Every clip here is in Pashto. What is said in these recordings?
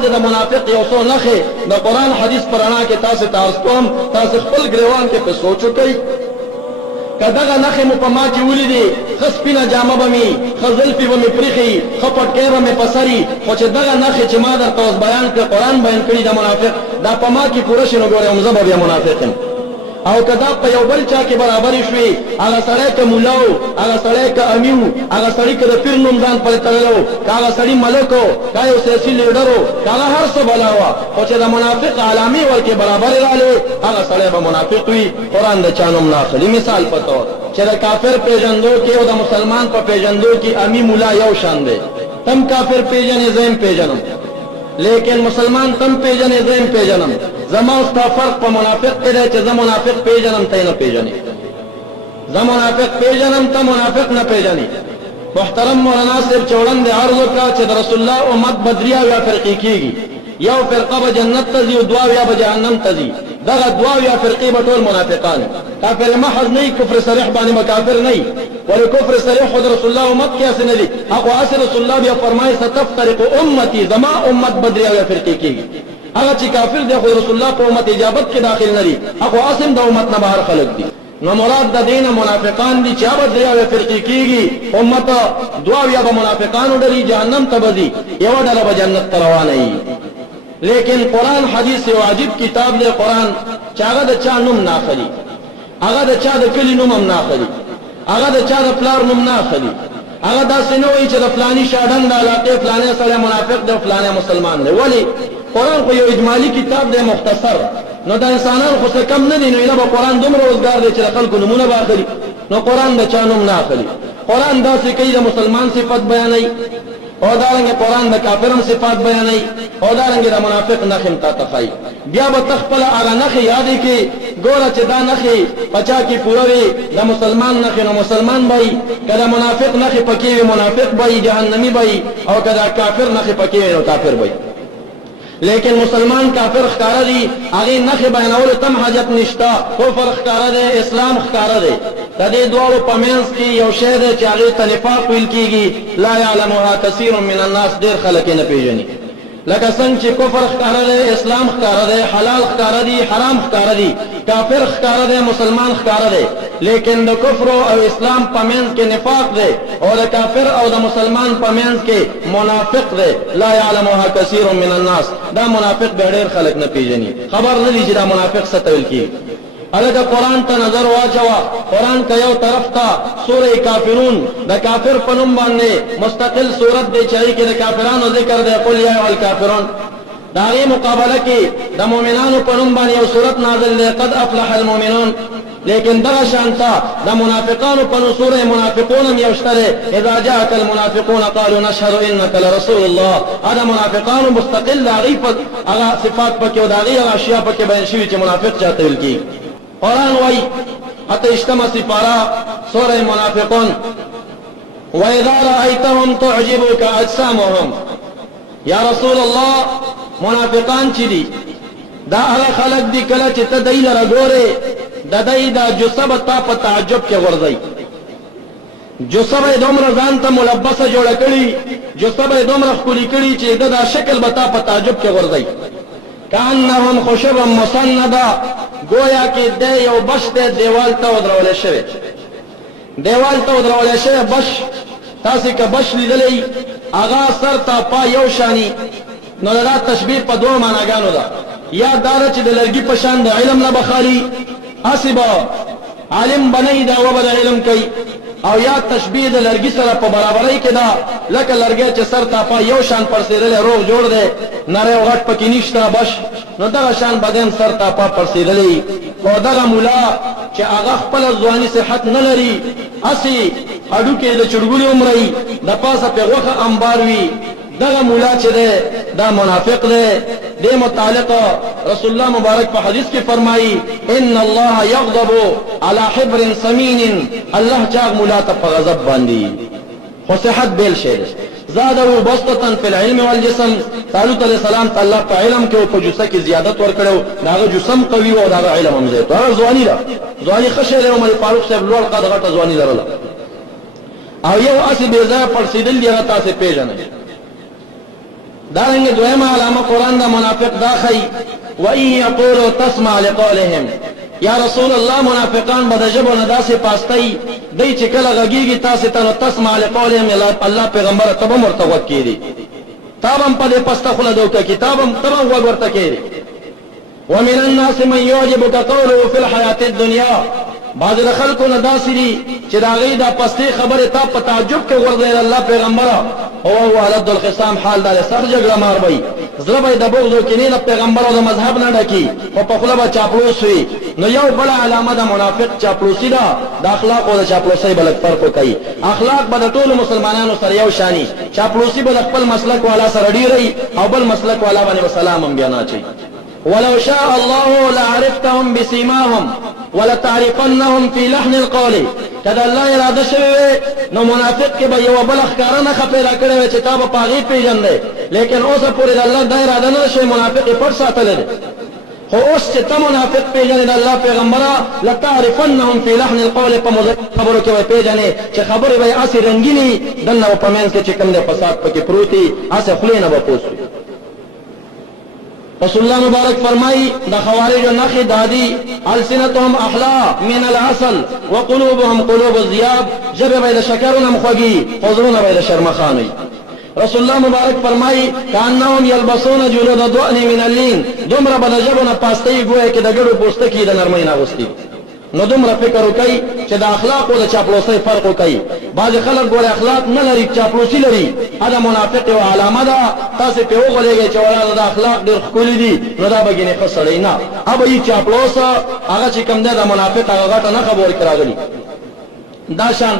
یوازې د منافق یو څو نښې د قرآن حدیث په رڼا کې تاسو ته عرض کوم، تاسو خپل ګریوان کې په سوچ وکړئ. که دغه نښې مو په ما کې ولیدې، ښه سپینه جامه به مې، ښه زلفې به مې پرېښي، ښه پټکی به مې په سر وي، خو چې دغه نښې چې ما درته اوس بیان کړې، قرآن بیان کړي د منافق، دا په ما کې پوره شي، نو ګورئ زه به بیا منافق یم. او که دا په یو بل چا کې برابرې شوې، هغه سړی که ملا و، هغه سړی که امي و، هغه سړي که د پیر نوم ځان پرې تړلی و، که هغه سړي ملک و، که یو سیاسي لیډر و، که هغه هر څه بلا وه، خو چې د منافق علامې ورکې برابرې رالې، هغه سړی به منافق وي. قرآن د چا نوم نه اخلي. مثال په طور چې د کافر پیژندو کې او د مسلمان په پیژندو کې امي ملا یو شان دی. تم کافر پیژنې، زه هم پیژنم، لیکن مسلمان تم پیژنې، زه هم پیژنم. زما او ستا فرق په منافق کې دی چې زه منافق پیژنم، ته نه پیژنې. زه منافق پیژنم، ته منافق نه پیژنې. محترم مولانا صاحب چې وړاندې عرض وکړه چې د رسول الله امت به درې اویا فرقې کېږي، یو فرقه به جنت ته ځي او دوه اویا به جهنم ته ځي. دغه دوه اویا فرقې به ټول منافقان. کافر محض نه وي، کفر صریح باندې به کافر نه وي، ولې کفر صریح خو د رسول الله امت کې هسې نه دي. هغه هسې رسول الله بیا فرمایي ستفترق امتي، زما امت به درې اویا فرقې کېږي. هغه چې کافر دی خو رسول الله په امت اجابت کې داخل نه دي، هغه اسم د امت نه بهر خلق دي. نو مراد د دین منافقان دي چې هغه درې اویا فرقې کېږي، امت دوه اویا به منافقانو ډلې جهنم ته به ځي، یوه ډله به جنت ته روانه وي. لیکن قرآن حدیث یو عجیب کتاب دی قرآن، چې هغه د چا نوم نه اخلي، هغه د چا د کلي نوم هم نه اخلي، هغه د چا د پلار نوم نه اخلي، هغه داسې نه وایي چې د فلاني شاډن د علاقې فلانی سړی منافق دی او فلانی مسلمان دی. ولې؟ قرآن خو یو اجمالي کتاب دی مختصر، نو د انسانان خو څه کم نه دي، نو ایله به قرآن دومره روزګار دی چې د خلکو نومونه به اخلي. نو قرآن د چا نوم نه اخلي. قرآن داسې کوي د مسلمان صفت بیانوي، او دارنګه قرآن د کافرم صفات بیانوي، او دارنګه د منافق نښې هم تا ته ښایي. بیا به ته خپله هغه نښې یادې کړې، ګوره چې دا نښې په چا کې پوره وي، د مسلمان نښې نو مسلمان به وي، که د منافق نښې پکې وي منافق به وي، جهنمي به وي، او که د کافر نښې پکې وي نو کافر به وي. لیکن مسلمان کافر ښکاره دي، هغې نښې بیانولو تم حاجت نشته. کفر ښکاره دی، اسلام ښکاره دی. د دې دواړو په منځ کې یو شی دی چې هغې ته نفاق ویل کېږي. لا یعلمها کثیر من الناس، ډېر خلک یې نه پېژني. لکه څنګه چې کفر ښکاره دی، اسلام ښکاره دی، حلال ښکاره دي، حرام ښکاره دي، کافر ښکاره دی، مسلمان ښکاره دی. لیکن د کفر او اسلام په منځ کې نفاق دی، او د کافر او د مسلمان په منځ کې منافق دی. لا یعلمها کثیر من الناس، دا منافق به ډېر خلک نه پېژني، خبر نه دي چې دا منافق څه ته ویل کېږي. الګا قرآن ته نظر واچوه. قرآن که یو طرف ته سوره کافرون د کافر په نوم باندې مستقل سورت دی چې هغې کې د کافرانو ذکر دی، قل یا ایها الکافرون. د هغې مقابله کې د مؤمنانو په نوم باندې یو سورت نازل دی، قد افلح المؤمنون. لیکن دغه شانته د منافقانو په نوم سوره منافقون هم یو شته دی، اذا جاءك المنافقون قالوا نشهد انك لرسول الله. هغه منافقانو مستقل د هغې هغه صفات پکې او د هغې هغه اشیا پکې بیان شوي چې منافق چاته ویل کېږي. قرآن وای اتشتم سپارا سورہ منافقون، وَإِذَا رَأَيْتَهُمْ تُعْجِبُكَ أَجْسَامُهُمْ. یا رسول الله منافقان چې دي دا هغه خلک دي کله چې ته دای لره ګورې د دای دا جسم تا په تعجب کې غورځي، جسم یې دومره ځان ته ملبسه جوړه کړي، جسم یې دومره ښکلي کړي چې دا شکل به تا په تعجب کې غورځي. کأنهم خشب مسنده، گویا کې د یو بش دی دیوال ته ودرولی شوی، دیوال ته ودرولی شوی بش. تاسې که بش لیدلی هغه سر ته پا یو شاني، نو دا تشبیه په دوه معناګانو ده. یا دا ده چې د لرګي په شان د علم نه به خالي، هسې به عالم به نه وي، دا وبه د علم کوي. او یا تشبیه د لرګي سره په برابرۍ کې ده، لکه لرګی چې سر ته پا یو شان پړسېدلی روغ جوړ دی، نری او غټ پکې نشته بش، نو دغه شان بدن سر ته پا پړسېدلی. او دغه ملا چې هغه خپله ځواني صحت نه لري، هسې هډوکې د چړګلې عمره وي، د پاسه پرې غوښه انبار وي، دغه مولا چې دی دا منافق دی. دې متعلق رسول الله مبارک په حدیث کې فرمایي ان الله یغضب علی حبر سمین، الله چاغ مولا ته په غضب باندې. خو صحت بیل شی دی. زاده بسطة فی العلم والجسم، طالوت علیہ السلام ته الله په علم کې او په جسه کې زیادت ورکړو، دا هغه جسم قوي او دا هغه علم هم زیات. هغه ځواني ده، ځواني ښه شی دی. عمر فاروق صاحب لوړ قد غټه ځواني لرله، او یو اسې بې ځایه پړسېدل دي، هغه تاسې پېژنئ. دارنګ دویمه علامه قرآن دا منافق دا خی وَإِن يَقُولُوا تَسْمَعْ لِقَوْلِهِمْ یا رسول الله منافقان به د ژبو نه داسې پاستئ دی چې کله غږیږي تاسې ته نو تسمع لقولهم الله پیغمبره ته به هم ورته غوږ کېږدي تا به هم په دې پسته خوله دوکه کړي تا به هم غوږ ورته کېږدي ومن الناس من يعجبك قوله في الحياة الدنيا بعض د خلکو نه داسې دي چې د هغوی دا پستې خبرې تا په تعجب کې غورځوي د الله پیغمبره هو علد الخصام حال دا سر جګړه مار وي زړه به یې د بغض او کینې د پیغمبر او د مذهب نه ډکي خو په خوله به چاپلوس وي نو یو بله علامه د منافق چاپلوسي ده د اخلاقو د چاپلوسۍ به لږ فرق وکوي اخلاق به د ټولو مسلمانانو سره یو شاني چاپلوسي به د خپل مسلک والا سره ډېرئ او بل مسلک والا باندې به سلام هم بیا نه اچوي ولو شاء الله لعرفتهم بسیماهم ولتعرفنهم في لحن القول کله الله اراده شوی نو منافق کې به یو بل ښکارا نه پیدا کړی وي چې تا به پاغي پیژندې لیکن اوس پورې د الله د اراده نه شي منافق یې پټ ساتلی دی خو اوس چې ته منافق پیژنې د الله پیغمبره لتعرفنهم في لحن القول په خبرو کې به پیژنې چې خبرې به یې هسې رنګینې دننه به په منځ کې چې کوم دی فساد پکې پروت وي هسې خولې نه به پوس وي رسول الله مبارک فرمائی دا خوارج و نخی دادی السنتهم احلا من العسل وقلوبهم قلوب الزیاب جب بید شکرونم خوگی حضرون بید شرمخانی رسول الله مبارک فرمائی کانهم یلبسون جلود الضأن من اللین دومره به د ژبو نه پاستی ګویا کې د ګډو پوستکي د نرمۍ نه اغوستي نو دومره فکر وکړئ چې د اخلاقو د چاپلوسۍ فرق وکړئ بعضې خلک ګورې اخلاق نه لري چاپلوسي لري دا منافق یوه علامه ده تاسې پرې وغولېږئ چې ولاده د اخلاق ډېر ښکلي دي نو دا به ګینې ښه سړی نه به یي چاپلوس هغه چې کوم دی د منافق هغه غټه نښه به ورکې راغلي دا شان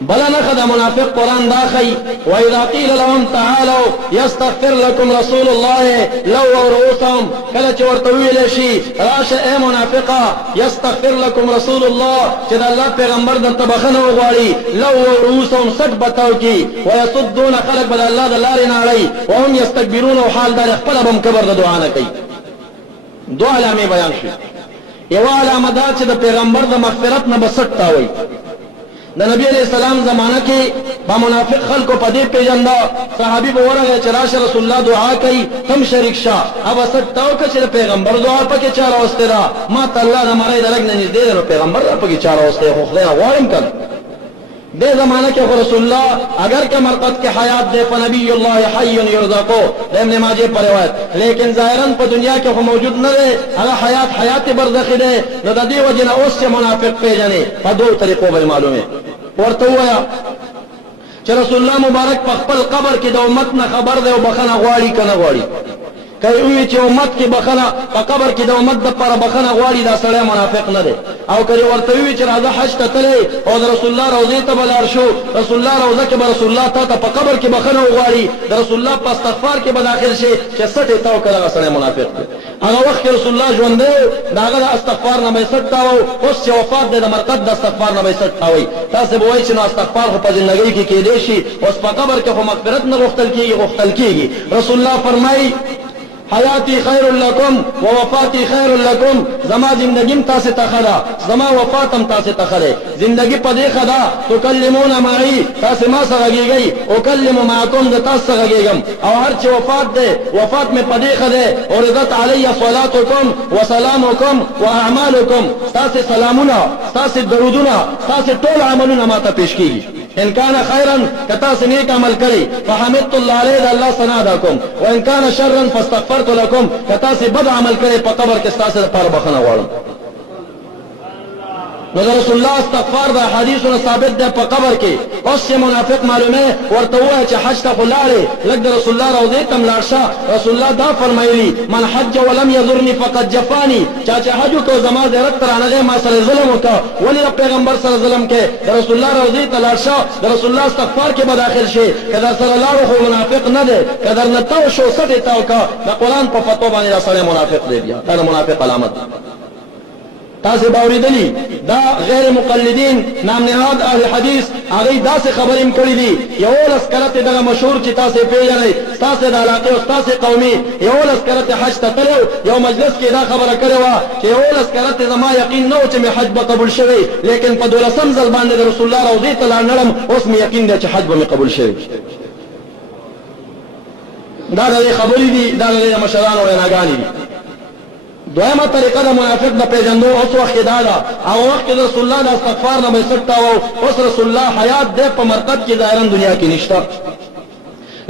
بلا نخد منافق قرآن داخي وإذا قيل لهم تعالوا يستغفر لكم رسول الله لو رؤوسهم كلا چورتوي لشي راش اي منافقا يستغفر لكم رسول الله چد الله پیغمبر دن تبخنه وغواړي لو رؤوسهم سټ بتاوكي ويصدون خلق بد الله د لارې ناړي وهم يستكبرون وحال دار خپل بم کبر د دعا نه کوي دعا علامه بیان شي یو علامه دا چې د پیغمبر د مغفرت نه بسټ تاوي د نبی علیہ السلام زمانہ کې با منافق خلکو په دې پیژنده صحابي به ورغی چې راشه رسول الله دعا کوي تم شریک شه هغه ستاو چې پیغمبر دعا پکې چا راوسته دا ما ته الله د مړی د لګ نه نږدې نو پیغمبر پکې چا راوسته خو خدای غواړم کړه دې زمانہ کې رسول الله اگر که مرقد کې حیات دے فنبی الله حی یرزقو د ابن ماجه پر روایت لیکن ظاهرا په دنیا کې خو موجود نه دی هغه حیات برزخی دی نو د دې وجه نه اوس چې منافق پیژنې په دوه طریقو به معلومه ورته وایا چې رسول الله مبارک په خپل قبر کې د امت نه خبر دی او بخنه غواړي کنه غواړي کوي وی چې امت کې بخنه په قبر کې د امت د پر بخنه غواړي دا سړی منافق نه دی او کوي ورته وی چې راځه حج ته تللی او د رسول الله روضې ته بلار شو رسول الله روضه کې به رسول الله ته په قبر کې بخنه غواړي د رسول الله په استغفار کې به داخل شي چې سټه تاو کړه سړی منافق دی هغه وخت کې رسول الله ژوند دی داغه د استغفار نه به سټاو اوس چې وفات دی د مرقد د استغفار نه به سټاوي تاسو به وایئ چې نو استغفار خو په ژوندۍ کې کېدې شي اوس په قبر کې خو مغفرت نه غوښتل کېږي رسول الله فرمایي حیاتی خیر لکم و وفاتی خیر لکم زما زندگیم تاسې ته ښه ده زما وفاتم تاسې ته ښه دی زندگی په دې ښه ده تکلمون معي تاسې ما سره غږېږئ اکلم معکم زه تاسو سره غږېږم او هر چې وفات دی وفات مې په دې ښه دی عرضت علی صلاتکم وسلامکم واعمالکم ستاسې سلامونه ستاسې درودونه ستاسې ټول عملونه ما ته پیش کېږي ان كان خيرا كتاس نیک عمل کړي فحمدت الله علیه الله ثنا ادا کوم وان كان شرا فاستغفرت لكم كتاس بد عمل کړي په قبر کې ستاسو لپاره بخښنه غواړم نو رسول الله استغفار دا حدیثونه ثابت ده په قبر کې اوس چې منافق معلومه ورته وایي چې حج ته خلاړې لکه رسول الله روضې تم لاړشه رسول الله دا فرمایلی من حج ولم يضرني فقد جفاني چا چې حج کو زما زیارت ترانه ما سره ظلم وکړه ولی پیغمبر سره ظلم کې رسول الله روضې ته لاړشه رسول الله استغفار کې به داخل شي کله سره لاړو خو منافق نه ده کله نه تو شو سټه تاو کا د قران په فتوا باندې سره منافق دی بیا دا منافق علامت تاسې باوریدلی دا غیر مقلدین نام نهاد اهل حدیث هغه داسې خبرې کړې دي یولس کله دغه مشهور چې تاسې پیژنئ تاسې د علاقې او تاسې قومي یولس کله حج ته تلو یو مجلس کې دا خبره کړې وه چې یولس کله زما یقین نه و چې مې حج به قبول شوی لیکن په 12م ځل باندې د رسول الله روضې ته لاړم اوس مې یقین دی چې حج به مې قبول شوی دا د خبرې دي، دا د مشرانو ویناګانې دي. دویمه طریقه د منافق د پیژندو اوس وخت کې دا ده، هغه وخت کې رسول الله د استغفار نه بیسټا وو، اوس رسول الله حیات دی په مرقد کې ظاهرا دنیا کې نشته،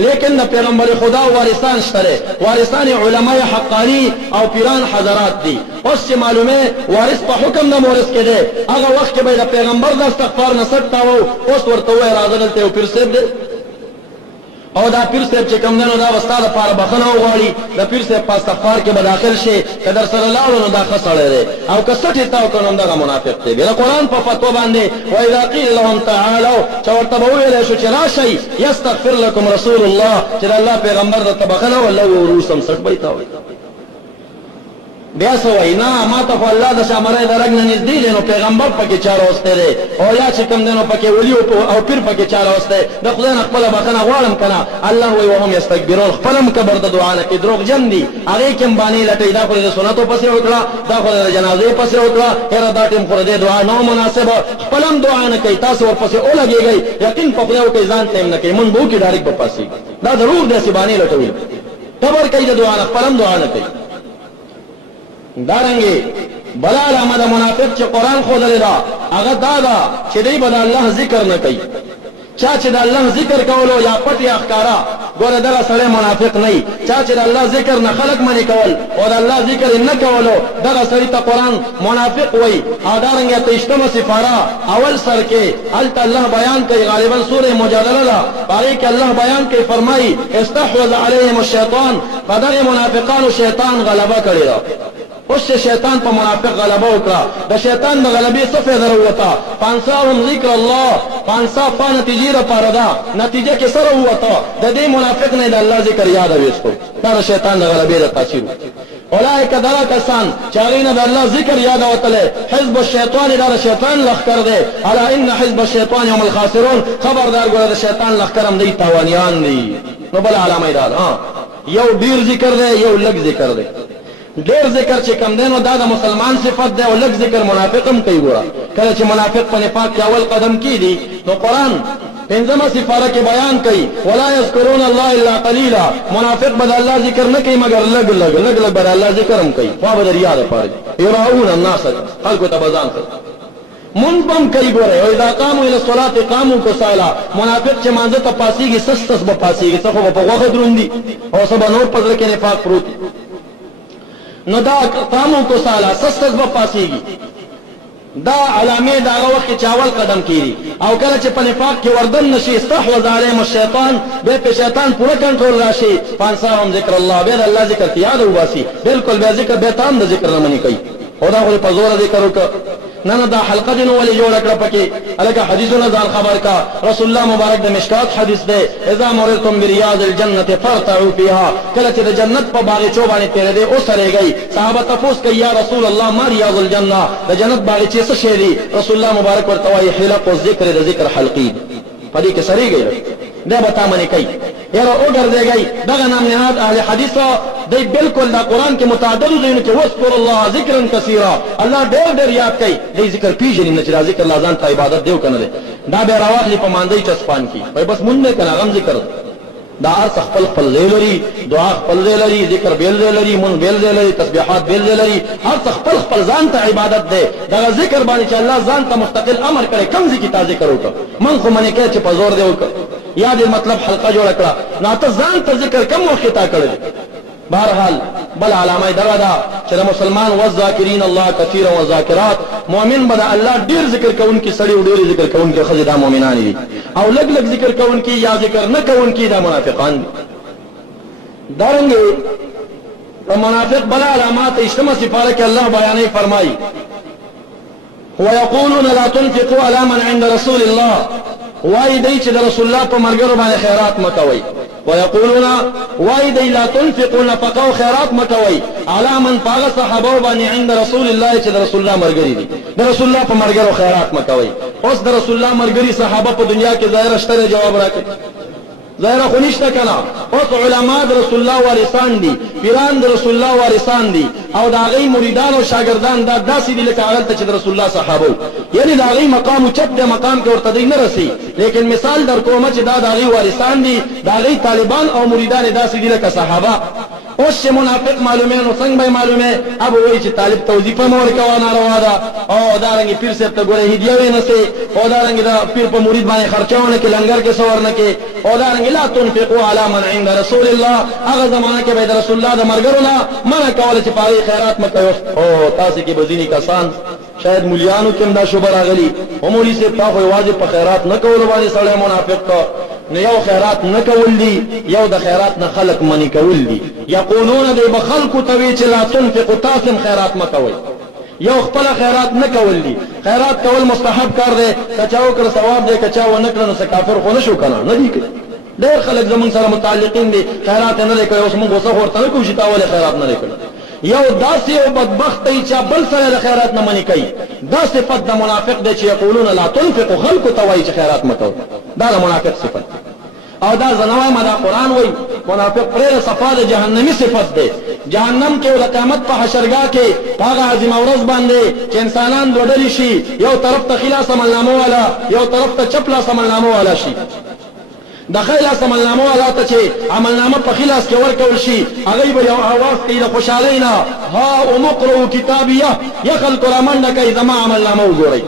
لیکن د پیغمبر خدا وارثان شته، وارثان علماء حقانی او پیران حضرات دي. اوس چې معلومه وارث په حکم د مورث کې دی، هغه وخت کې به د پیغمبر د استغفار نه سټا وو، اوس ورته وای راځه دلته یو پیر صاحب دی او دا پیر صاحب چې کوم نه دا وستا د پاره بخنه وغواړي، د پیر صاحب په استغفار کې به داخل شي، کدر سره لاړو نو دا خسړی دی او کسټی تاو کنه دا منافق دی. بیا قرآن په فتوا باندې واذا قيل لهم تعالوا چورته به ویل شو چې راشي یستغفر لكم رسول الله، چې الله پیغمبر د تبخنه ولا ورسم سټ بیتا وي. بیا سوای نه ما ته الله د شامره درګ نه نږدې دی نو پیغمبر پکې چاره وسته دی او یا چې کوم دنو پکې ولی او پیر پکې چاره وسته د خدای نه خپل بخنه غواړم کنه. الله وی وهم یستكبرون، خپلم کبر د دعا نه کې دروغ جن دي، هغه کوم باندې لټي دا خو د سنتو پسې وکړه، دا خو د جنازې پسې وکړه، هر دا ټیم خو د دعا نو مناسبه، خپلم دعا نه کوي، تاسو ورپسې اولګيږئ، یقین په خدای او کې ځان تیم نه کوي، مونږ بو کې ډایرکټ په پاسي دا ضرور د سی باندې لټوي، خبر کوي د دعا نه، خپلم دعا نه کوي. دارنګي بلا علامه د منافق چې قرآن خو دلې دا هغه دا ده چې دی به د الله ذکر نه کوي. چا چې د الله ذکر کولو یا پټ یا ښکارا، ګوره دغه سړی منافق نه وي. چا چې د الله ذکر نه خلق منې کول او د الله ذکر نه کولو، دغه سړي ته قرآن منافق وایي. او دارنګه 23مه سپاره اول سر کې هلته الله بیان کوي، غالبا سوره مجادله ده، هغې کې الله بیان کوي، فرمایي استحوذ علیهم الشیطان، په دغې منافقانو شیطان غلبه کړې ده. اوس شیطان په منافق غلبه وکړه، د شیطان د غلبې څه فایده وروته؟ فانساهم ذکر الله، فانسا فا نتیجې لپاره ده، نتیجه کې سره ووته د دې منافق نه د الله ذکر یاد ویستو، دا د شیطان د غلبې د تاثیر. اولئک دغه کسان چې هغې نه د الله ذکر یاد وتلی، حزب الشیطان دا د شیطان لښکر دی، الا ان حزب الشیطان هم الخاسرون، خبردار ګوره د شیطان لښکر هم دی تاوانیان دي. نو بله علامه یې دا ده، یو ډیر ذکر دی یو لږ ذکر دی. ډیر ذکر چې کم دی نو دا د مسلمان صفت دی، او لږ ذکر منافق هم کوي. ګوره کله چې منافق په نفاق کې اول قدم کیږي نو قرآن 5مه سپاره کې بیان کوي ولا یذکرون الله الا قلیلا، منافق به د الله ذکر نه کوي مگر لږ لږ لږ لږ به د الله ذکر هم کوي، خوا به د ریا دپاره یراؤون الناس، خلکو ته به ځان کوي، مونږ به هم کوي. ګوره اذا قاموا الى الصلاه قاموا کسالا، منافق چې مانځه ته پاسېږي سس سس به پاسېږي، څه خو به په غوښه دروندي او څه به نور په زړه کې نفاق پروت، نو دا قامو کو سالا سستس به پاسېږي. دا علامې د هغه وخت کې چې اول قدم کېږي، او کله چې په نفاق کې وردن نشي استحوذ علیهم الشیطان، بیا په شیطان پوره کنټرول راشي، فانساهم ذکر الله، بیا د الله ذکر ته یاد وباسي، بالکل بیا ذکر بیا ته هم د ذکر نه منې کوي، او دا خو په زوره ذکر وکړه. نه نه دا حلقه دې نو ولې جوړه کړه پکې، هلکه حدیثونه ځان خبر کا. رسول الله مبارک د مشکات حدیث دی، اذا مررتم بریاض الجنة فارتعوا فيها، کله چې د جنت په باغچو باندې تېرېدئ اوسرېږئ. صحابه تپوس کوي یا رسول الله ما ریاض الجنة، د جنت باغچې څه شی دي؟ رسول الله مبارک ورته وایي حلق الذکر، د ذکر حلقې په دې کې سرېږئ، دا به تا منې کوي. یاره وګرځېږئ، دغه نام نهاد اهل حدیثه دی بالکل دا قرآن کې متعددو ځایونو کې واذکر الله ذکرا کثیرا، الله ډېر ډېر یاد کوي، دی ذکر پیژني نه چې دا ذکر لا ځان ته عبادت دی او که نه دی. دا بیا راواخلي په مانځئ چسپان کي، وایي بس مونږ دی که نه هغه هم ذکر دا هر څه خپل خپل ځای لري، دعا خپل ځای لري، ذکر بېل ځای لري، مونږ بېل ځای لري، تسبیحات بېل ځای لري، هر څه خپل خپل ځان ته عبادت دی. دغه ذکر باندې چې الله ځان ته مستقل امر کړی، کوم ځای کې تا ذکر وکړه، مونږ خو منې کوي چې په زور دی وکړه، یا دې مطلب حلقه جوړه کړه، نو ته ځان ته ذکر کم وخت کې تا کړی. بهرحال بل علامه دغه ده چې د مسلمان والذاکرین الله کثیرا والذاکرات، مؤمن به د الله ډېر ذکر کوونکي سړي او ډېر ذکر کوونکي ښځې دا مؤمنان دي، او لږ لږ ذکر کوونکي یا ذکر نه کوونکي دا منافقان دي. دارنګې د منافق بل علامات 23مه سپاره کې الله بیانوي، فرمایي ويقولون لا تنفقوا على من عند رسول الله، وای دی چې د رسول الله په مرګرو باندې خیرات مکوئ. ويقولون وای دی لا تنفقوا نفقه او خیرات مکوئ على من فاغ صحابه باندې عند رسول الله چې د رسول الله مرګري دي، د رسول الله په مرګرو خیرات مکوئ. اوس د رسول الله مرګري صحابه په دنیا کې ظاهر شته، جواب راکړي ظاهره خو نشته کنه. اوس علما د رسول الله وارثان دي، پیران د رسول الله وارثان دي، او د هغې مریدان او شاګردان دا داسې دي لکه هغلته چې د رسول الله صحابه، یعنی د هغې مقام اوچت دی، مقام کې ورته دی نه رسي. لیکن مثال در کومه چې دا د هغې وارثان دي، د هغې طالبان او مریدان یې داسې دي لکه صحابه. اوس چې منافق معلومه نو څنګه به معلومه؟ اب وایي چې طالب ته وظیفه مه ورکوه ناروا ده، او دارنګې پیر صاحب ته ګوره هدیه وینسې، او دارنګې د پیر په مرید باندې خرچه ونه کړې، لنګر کې څه ورنه کړې، او دارنګې لا تنفقوا علی من عند رسول الله. هغه زمانه کې به د رسول الله د ملګرو نه منع کوله چې په هغې خیرات مه کوئ. او تاسې کې به ځینې کسان شاید مولیانو کې هم دا شبه راغلي، او مولي صاحب تا خو یوازې په خیرات نه کولو باندې سړی منافق کا. نو یو خیرات نه کول دي، یو د خیرات نه خلق منی کول دي. یقولون دی به خلقو ته وی چې لا تنفقوا، تاسې هم خیرات مه کوئ. یو خپل خیرات نه کول دي. خیرات کول مستحب کار دی، که چا وکړه ثواب دی، که چا ونه کړه نو څه کافر خو نه شو کنه، نه دي کړي. ډېر خلک زمونږ سره متعلقین دي، خیرات یې نه دی کړی، اوس مونږ غوسه خو ورته نه کوو چې تا ولې خیرات نه دی کړی. یو داسې یو بدبخت دی چې بل سره د خیرات نه منې کوي، دا صفت د منافق دی چې یقولون لا تنفقوا، خلکو ته وایي چې خیرات مه کوئ. دا د منافق صفت دی. او دا زنوای ما دا قرآن وای منافق پرې صفا د جهنمی صفت دی. جهنم کې د قیامت په حشرګاه کې هغه عظیم ورځ باندې چې انسانان دوه ډلې شي، یو طرف ته خلاص عملنامه والا، یو طرف ته چپ لاس عملنامه والا شي. د خلاص عملنامه والا ته چې عملنامه په خلاص کې ورکول شي، هغه به یو आवाज کوي د خوشحالۍ نه، ها امقرؤ کتابیه، یا خلکو را منډه کوي زما عملنامه وګورئ.